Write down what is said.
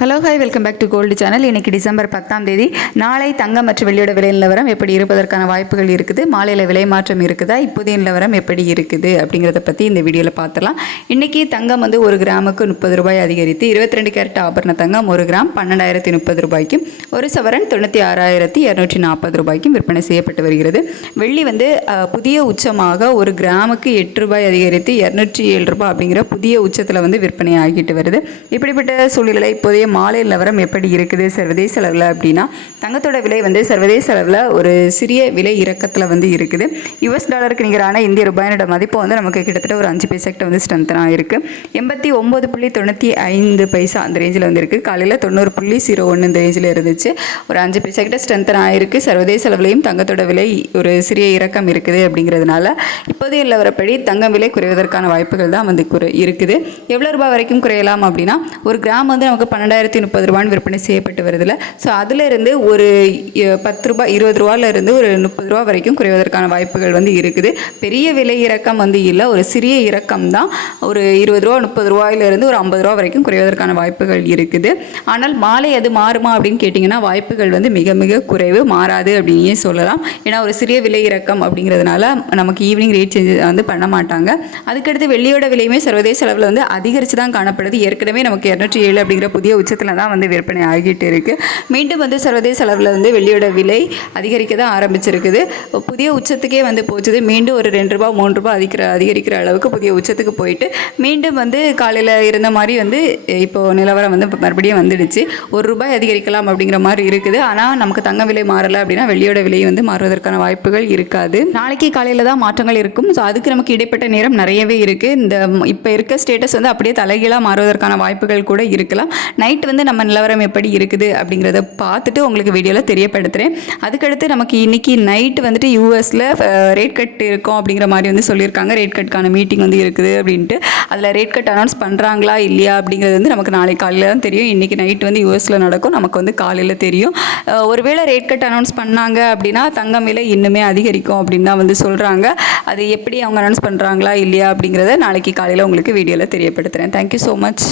Hello hi welcome back to gold channel இன்றைக்கி December பத்தாம் தேதி. நாளை தங்கம் மற்றும் வெள்ளியோட விலை நிலவரம் எப்படி இருப்பதற்கான வாய்ப்புகள் இருக்குது? மாலையில் விலை மாற்றம் இருக்குதா? இப்போதைய நிலவரம் எப்படி இருக்குது? அப்படிங்கிறத பற்றி இந்த வீடியோவில் பார்த்துலாம் இன்றைக்கி தங்கம் வந்து ஒரு கிராமுக்கு முப்பது ரூபாய் அதிகரித்து இருபத்தி ரெண்டு கேரட் ஆபரண தங்கம் ஒரு கிராம் பன்னெண்டாயிரத்தி முப்பது ரூபாய்க்கும் ஒரு சவரன் தொண்ணூற்றி ஆறாயிரத்தி இரநூற்றி நாற்பது ரூபாய்க்கும் விற்பனை செய்யப்பட்டு வருகிறது. வெள்ளி வந்து புதிய உச்சமாக ஒரு கிராமுக்கு எட்டு ரூபாய் அதிகரித்து இரநூற்றி ஏழு ரூபாய் அப்படிங்கிற புதிய உச்சத்தில் வந்து விற்பனை ஆகிட்டு வருது. இப்படிப்பட்ட சூழ்நிலை இப்போதைய மாலை நிலவரம் எப்படி இருக்குது? சர்வதேச அளவில் அப்படின்னா தங்கத்தோட விலை வந்து சர்வதேச அளவில் ஒரு சிறிய விலை இறக்கத்தில் வந்து இருக்குது. யுஎஸ் டாலருக்கு நிகரான இந்திய ரூபாயினோட மதிப்பு வந்து நமக்கு கிட்டத்தட்ட ஒரு அஞ்சு பைசாக்கிட்ட வந்து ஸ்ட்ரென்த்தனாக இருக்குது எண்பத்தி ஒம்பது புள்ளி தொண்ணூற்றி ஐந்து பைசா அந்த ரேஞ்சில் வந்துருக்கு காலையில் தொண்ணூறு புள்ளி ஜீரோ ஒன்று இந்த ரேஞ்சில் இருந்துச்சு. ஒரு அஞ்சு பைசா கிட்ட ஸ்ட்ரென்த்தன் ஆகிருக்கு சர்வதேச அளவிலையும் தங்கத்தோட விலை ஒரு சிறிய இறக்கம் இருக்குது அப்படிங்கிறதுனால இப்போதைய நிலவரப்படி தங்கம் விலை குறைவதற்கான வாய்ப்புகள் தான் வந்து குறை இருக்குது. எவ்வளோ ரூபாய் வரைக்கும் குறையலாம் அப்படின்னா ஒரு கிராம் வந்து நமக்கு ரெண்டாயிரத்தி முப்பது ரூபான்னு விற்பனை செய்யப்பட்டு வருதுல. ஸோ அதிலிருந்து ஒரு பத்து ரூபாய் இருபது ரூபாயிலிருந்து ஒரு முப்பது ரூபா வரைக்கும் குறைவதற்கான வாய்ப்புகள் வந்து இருக்குது. பெரிய விலை இறக்கம் வந்து இல்லை ஒரு சிறிய இறக்கம் தான். ஒரு இருபது ரூபா முப்பது ரூபாயிலிருந்து ஒரு ஐம்பது ரூபா வரைக்கும் குறைவதற்கான வாய்ப்புகள் இருக்குது. ஆனால் மாலை அது மாறுமா அப்படின்னு கேட்டிங்கன்னா வாய்ப்புகள் வந்து மிக மிக குறைவு மாறாது அப்படின்னே சொல்லலாம். ஏன்னா ஒரு சிறிய விலை இறக்கம் அப்படிங்கிறதுனால நமக்கு ஈவினிங் ரேட் சேஞ்ச் வந்து பண்ண மாட்டாங்க. அதுக்கடுத்து வெள்ளியோட விலையுமே சர்வதேச அளவில் வந்து அதிகரித்து தான் காணப்படுது. ஏற்கனவே நமக்கு இரநூற்றி ஏழு அப்படிங்கிற புதிய உச்சத்தில் தான் வந்து விற்பனை ஆகிட்டு இருக்குது மீண்டும் வந்து சர்வதேச அளவில் வந்து வெள்ளியோட விலை அதிகரிக்க தான் ஆரம்பிச்சிருக்குது. புதிய உச்சத்துக்கே வந்து போச்சுது. மீண்டும் ஒரு ரெண்டு ரூபா மூணு ரூபா அதிகிற அதிகரிக்கிற அளவுக்கு புதிய உச்சத்துக்கு போயிட்டு மீண்டும் வந்து காலையில் இருந்த மாதிரி வந்து இப்போது நிலவரம் வந்து மறுபடியும் வந்துடுச்சு. ஒரு ரூபாய் அதிகரிக்கலாம் அப்படிங்கிற மாதிரி இருக்குது. ஆனால் நமக்கு தங்க விலை மாறலை அப்படின்னா வெள்ளியோட விலை வந்து மாறுவதற்கான வாய்ப்புகள் இருக்காது. நாளைக்கு காலையில் தான் மாற்றங்கள் இருக்கும். ஸோ அதுக்கு நமக்கு இடைப்பட்ட நேரம் நிறையவே இருக்குது இந்த இப்போ இருக்க ஸ்டேட்டஸ் வந்து அப்படியே தலைகீழாக மாறுவதற்கான வாய்ப்புகள் கூட இருக்கலாம். நைட் நைட் வந்து நம்ம நிலவரம் எப்படி இருக்குது அப்படிங்கிறத பார்த்துட்டு உங்களுக்கு வீடியோவில் தெரியப்படுத்துகிறேன் அதுக்கடுத்து நமக்கு இன்னைக்கு நைட் வந்துட்டு யூஎஸில் ரேட் கட் இருக்கும் அப்படிங்கிற மாதிரி வந்து சொல்லியிருக்காங்க. ரேட் கட்கான மீட்டிங் வந்து இருக்குது அப்படின்ட்டு. அதில் ரேட் கட் அனௌன்ஸ் பண்ணுறாங்களா இல்லையா அப்படிங்கிறது வந்து நமக்கு நாளை காலையில் தான் தெரியும். இன்றைக்கி நைட் வந்து யூஎஸில் நடக்கும். நமக்கு வந்து காலையில் தெரியும். ஒருவேளை ரேட் கட் அனௌன்ஸ் பண்ணாங்க அப்படின்னா தங்கம் விலை இன்னுமே அதிகரிக்கும் அப்படின்னு தான் வந்து சொல்கிறாங்க அது எப்படி அவங்க அனௌன்ஸ் பண்ணுறாங்களா இல்லையா அப்படிங்கிறத நாளைக்கு காலையில் உங்களுக்கு வீடியோவில் தெரியப்படுத்துகிறேன் தேங்க்யூ ஸோ மச்